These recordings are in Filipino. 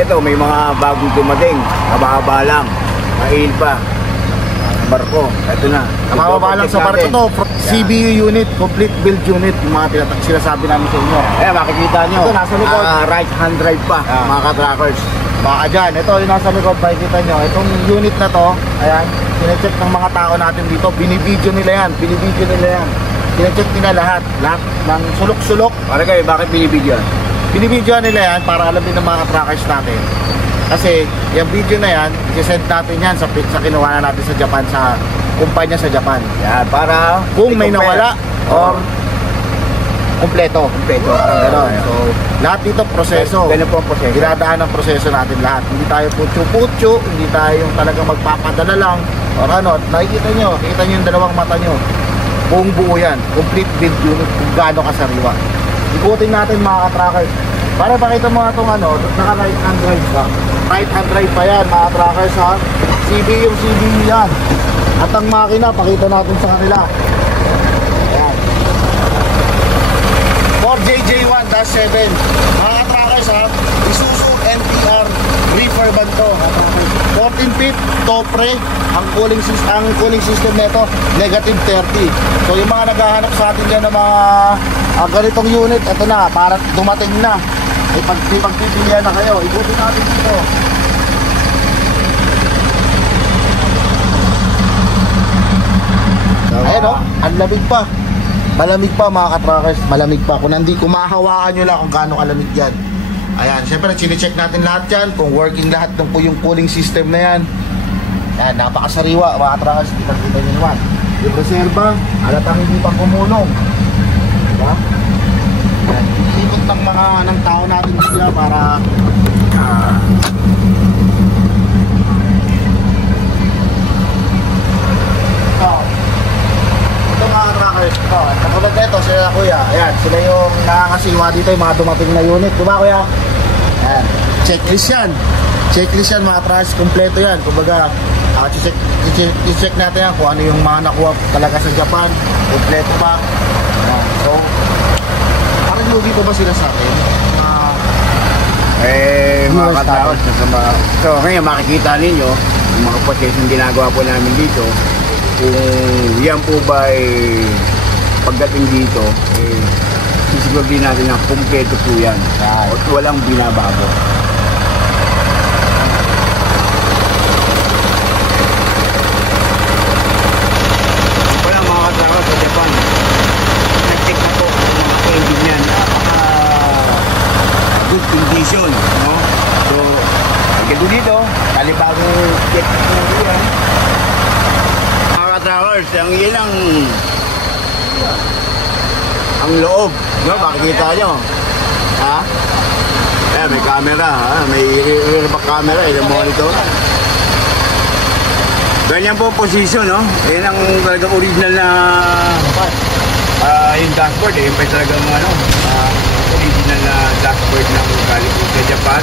ito may mga bagong dumating. Mababa lang. Mail pa. Barko. Ito na. Mababa lang sa barko to. CBU unit, complete build unit. Yung mga sinasabi namin sa inyo. Ayan, makikita nyo. Ito nasa likod. Right hand drive pa, mga ka-trackers. Baka dyan. Ito yung nasa likod. Makikita nyo. Itong unit na to. Ayan. Sinecheck ng mga tao natin dito. Binibidyo nila yan. Binibidyo nila yan. Sinecheck nila lahat. Lahat ng sulok-sulok. Para kayo, bakit binibidyo? Binibidyo nila yan para alam din ng mga trackers natin. Kasi yung video na yan, i-send natin yan sa kinuha na natin sa Japan, sa kumpanya sa Japan. Yan, para kung may nawala or kumpleto. Gano'n. So, lahat dito proseso. Ganun po ang proseso. Dinadaan ang proseso natin lahat. Hindi tayo putyo-putyo, hindi tayo yung talagang magpapadala lang. Or ano, nakikita nyo yung dalawang mata nyo. Buong buo yan. Complete build unit kung gaano kasariwa. Ikutin natin mga ka-trackers. Para pakita mo nga itong ano, naka right hand drive ba? Right hand drive pa yan mga trackers ha. CBU yung CBU yan. At ang makina, pakita natin sa kanila. Ayan. 4JJ1-7 mga trackers ha. Isuzu NPR reefer van to. 14 feet topre. Ang cooling system nito negative 30. So yung mga naghahanap sa atin dyan ng mga ganitong unit, ito na, parang dumating na. May pagpipilian na kayo. Ikutin natin dito. Ayan o, ang lamig pa. Malamig pa mga ka-trackers. Malamig pa. Kung hindi, kumahawakan nyo lang kung gaano kalamig yan. Ayan, syempre chine-check natin lahat yan. Kung working lahat ng yung cooling system na yan. Ayan, napakasariwa mga ka-trackers. Kita-kita nyo naman. Yung reserva, halatang hindi pa kumulong. Diba? Ayan, ikot ng tao natin sila para ito mga trackers ito, katulad na ito sila kuya, ayan, sila yung nakakasiwa dito yung mga dumating na unit, diba kuya? Ayan, checklist yan mga trackers, kompleto yan, kumbaga check natin yan kung ano yung mga nakuha talaga sa Japan, kompleto pa. Ayan, so parang lugi po ba sila sa atin? Mga ka-trackers, so ngayon makikita ninyo yung mga procession ginagawa po namin dito. Kung yan po ba pagdating dito, sisiguro din natin na kumpleto po yan. At walang binabago. Walang mga ka-trackers sa Japan. Nag-check na po ang mga engine yan. Good condition, no? So, pagkado dito, kalibago check po yan. Trackers, yan ang loob, no? Makikita nyo, ha? Ayan, may camera, ha? May rear back camera, ilang monitor. Ganyan po position, no? Yan ang talagang original na yung dashboard, yung pa talagang original na dashboard ng galing sa Japan.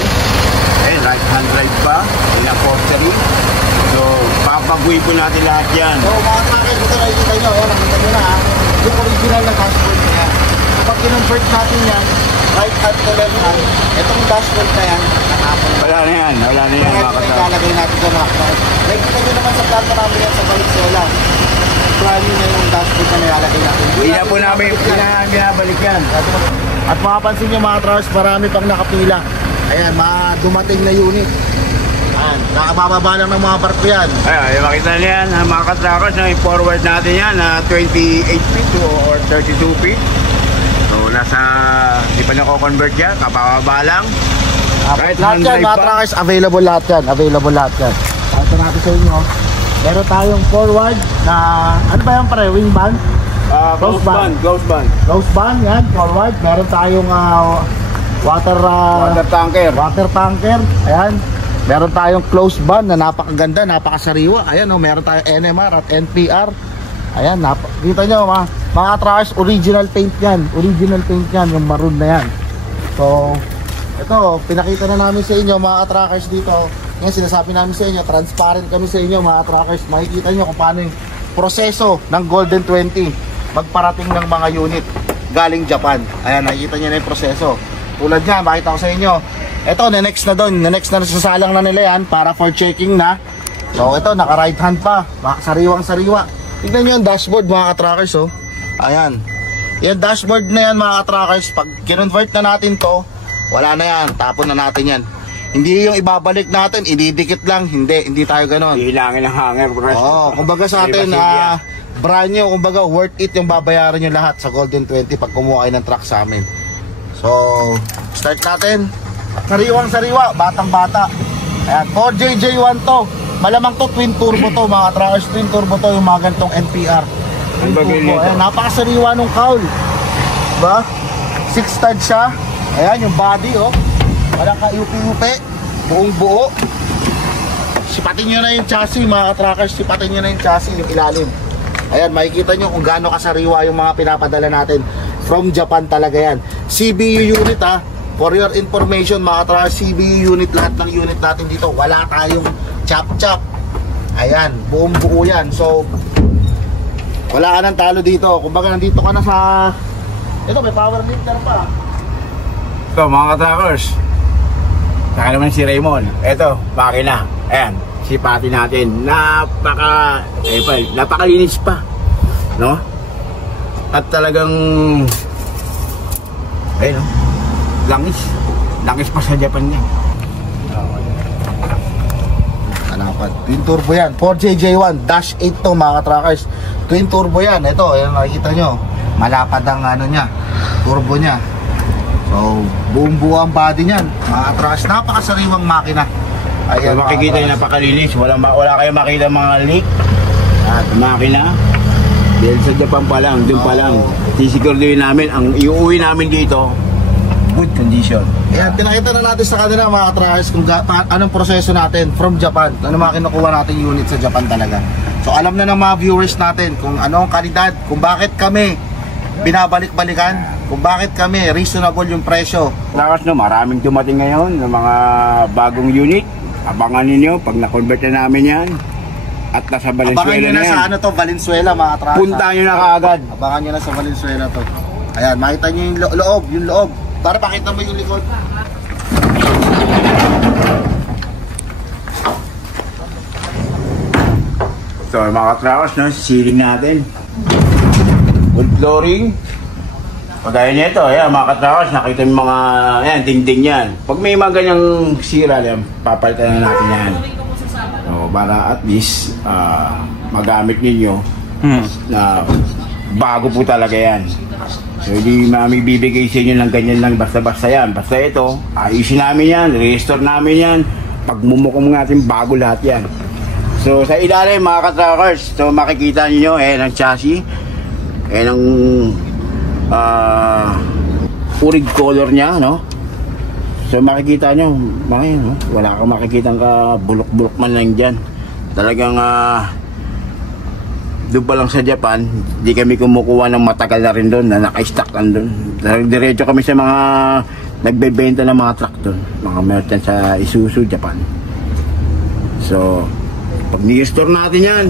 Ayan, right hand drive pa, yung upholstery. So, papaguhin po natin lahat yan. So, mga trackers, dito nakikita nyo, nakita nyo na yung original na dashboard na yan. Kapag kinonvert natin yan, right hand to left hand, itong dashboard na yan, nakapon na. Wala na yan mga kasama. Ilalagay natin sa mga trackers. Nakikita nyo naman sa planta namin yan sa Valenzuela. Brand na yung dashboard na nilalagay natin. Hindi na po namin binabalik yan. At makapansin nyo mga trackers, marami pang nakapila. Ayan, mga dumating na unit. Ayan, nakabababa lang ng mga barko yan. Ayan, makita niyo yan, mga ka-trackers, i-forward natin yan na 28 feet or 32 feet. So, di pa nako-convert yan, kapababa lang. Right, lahat yan, mga trackers, available lahat yan. Ito natin sa inyo. Meron tayong forward na, ano ba yan pare, wing band? Close band, yan, forward. Meron tayong water tanker. Ayan. Meron tayong close band na napakaganda, napakasariwa. Ayan, meron tayong NMR at NPR. Ayan, kita nyo mga trackers, original paint yan, yung maroon na yan. So, ito, pinakita na namin sa inyo mga trackers dito. Yan, sinasabi namin sa inyo, transparent kami sa inyo mga trackers. Makikita nyo kung paano yung proseso ng Golden 20 magparating ng mga unit galing Japan. Ayan, nakikita nyo na yung proseso. Tulad yan, makita ko sa inyo. Ito, next na doon. Next na sasalang na nila yan para for checking na. So ito, naka right hand pa. Sariwang-sariwa. Tignan nyo yung dashboard mga ka-trackers, oh. Ayan. Yung dashboard na yan mga ka-trackers, pag kinonvert na natin to, wala na yan. Tapon na natin yan. Hindi yung ibabalik natin, ididikit lang. Hindi tayo ganon. Hilangin ang hanger. Oo, kumbaga sa atin, brand new, kumbaga worth it yung babayaran nyo lahat sa Golden 20 pag kumuha kayo ng truck sa amin. So, start natin. Sariwang-sariwa, batang-bata. Ayan, 4JJ1 to. Malamang to, twin turbo to, mga trackers. Twin turbo to, yung mga ganitong NPR. Twin turbo. Ayan, napakasariwa nung cowl. Diba? 6 stud siya. Ayan, yung body, oh. Walang ka-UP-UP. Buong buo. Sipatin nyo na yung chassis, mga trackers. Sipatin nyo na yung chassis, yung ilalim. Ayan, makikita nyo kung gaano kasariwa yung mga pinapadala natin. From Japan talaga yan. CBU unit, ha. For your information, mga trackers, CBU unit, lahat ng unit natin dito, wala tayong chop-chop. Ayan, buong buo yan. So, wala ka nang talo dito. Kumbaga, nandito ka na sa... Ito, may power lifter pa. Ito, mga ka-trackers. Saka naman si Raymond. Ito, makina. Ayan, sipatin natin. Napakalinis pa. No? At talagang... Ayun, no? Langis pa sa Japan niya. Alapan. Twin turbo yan. 4JJ1 -8 to mga trackers. Twin turbo yan. Ito, ayan, makikita nyo. Malapad ang ano niya. Turbo niya. So, buong buo ang body niyan. Mga trackers, napakasariwang makina. Ayan, so, makikita yung napakalinis. Wala kayong makita mga leak. At makina. Dahil sa Japan pa lang, dun pa lang. Sisiguraduhin namin, ang iuwi namin dito, good condition. Ayan, pinakita na natin sa kanila mga trackers kung anong proseso natin from Japan. Ano mga kinukuha natin unit sa Japan talaga. So alam na ng mga viewers natin kung ano ang kalidad, kung bakit kami binabalik-balikan, kung bakit kami reasonable yung presyo. Trackers, no, maraming dumating ngayon ng mga bagong unit. Abangan ninyo pag na-convert na namin yan. At nasa Valenzuela abangan nyo na yan. Sa ano to, Valenzuela mga trackers. Punta nyo na kaagad. Abangan nyo na sa Valenzuela to. Ayan, makita nyo yung yung loob. Para pakita mo yung likod. So mga trackers, no, ceiling natin. Wood flooring. Pagaya nito, ayan mga trackers, nakita yung mga, ayan, dingding yan. Pag may mga ganyang sira, ayan, papalitan na natin yan. So para at least magamit ninyo na bago po talaga yan. So hindi mami bibigay sa inyo ng ganyan lang basta-basta yan. Basta ito, ayusin namin yan, restore namin yan. Pagmumukom natin bago lahat yan. So sa ilalim mga ka-trackers, so makikita niyo ang chassis. Ang urig color niya, no? So makikita niyo, mga yun, no? Wala kang makikitang bulok-bulok man lang dyan. Talagang doon pa lang sa Japan, di kami kumukuha ng matagal na rin doon, na naka-stock lang doon. Diretso kami sa mga nagbebenta ng mga truck doon, mga merchant sa Isuzu, Japan. So, pag ni-store natin yan,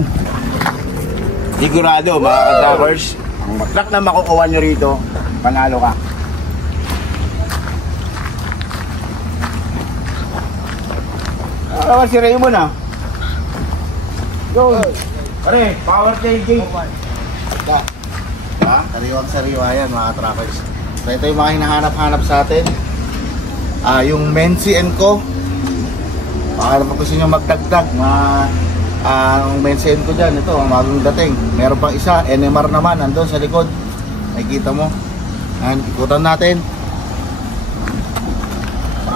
sigurado mga ka-trackers, ang truck na makukuha nyo rito, panalo ka. Si Raymond Go! Pare, power tailgate. Sariwang-sariwa yan mga trackers. So ito yung mga hinahanap-hanap sa atin. Yung Menzi & Co. Baka naman gusto nyo magdagdag. Ang Menzi & Co dyan, ito, ang magong dating. Meron pang isa, NMR naman, andun sa likod. Nakikita mo. Ayan, ikutan natin.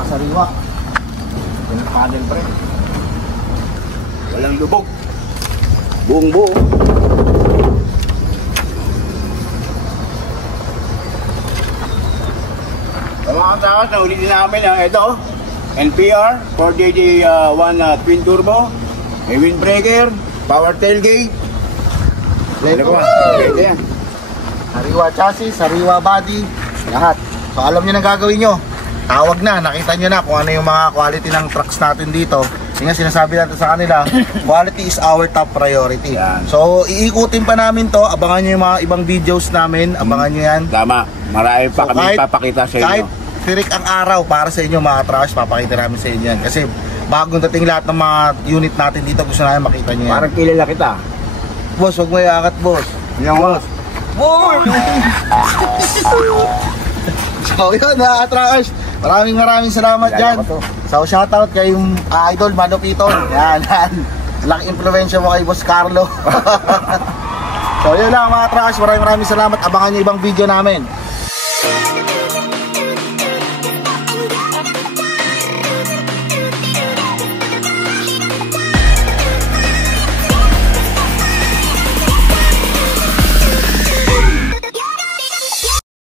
Sariwa. Yung panel pre. Walang lubog. Buong buo. Sa mga takas na ulitin namin ito, NPR 4JJ1 twin turbo, may windbreaker, power tailgate. Sariwa chassis, sariwa body, lahat. So alam nyo na gagawin nyo. Tawag na, nakita nyo na kung ano yung mga quality ng trucks natin dito. Yung sinasabi natin sa kanila, quality is our top priority. Yan. So iikutin pa namin to, abangan nyo yung mga ibang videos namin, abangan nyo yan. Tama, marami pa kami papakita sa inyo. Kahit tirik ang araw para sa inyo mga trash. Papakita namin sa inyo yan. Kasi bagong dating lahat ng mga unit natin dito, gusto namin makita nyo yan. Parang kilala kita. Boss, huwag mo iaangat, boss. Yan boss. Boss! So yun mga trash, maraming salamat dyan. So shoutout kay yung idol Mano Piton. Yan. Laking impluensya mo kay Boss Carlo. So yun lang mga trash, maraming salamat. Abangan nyo ibang video namin.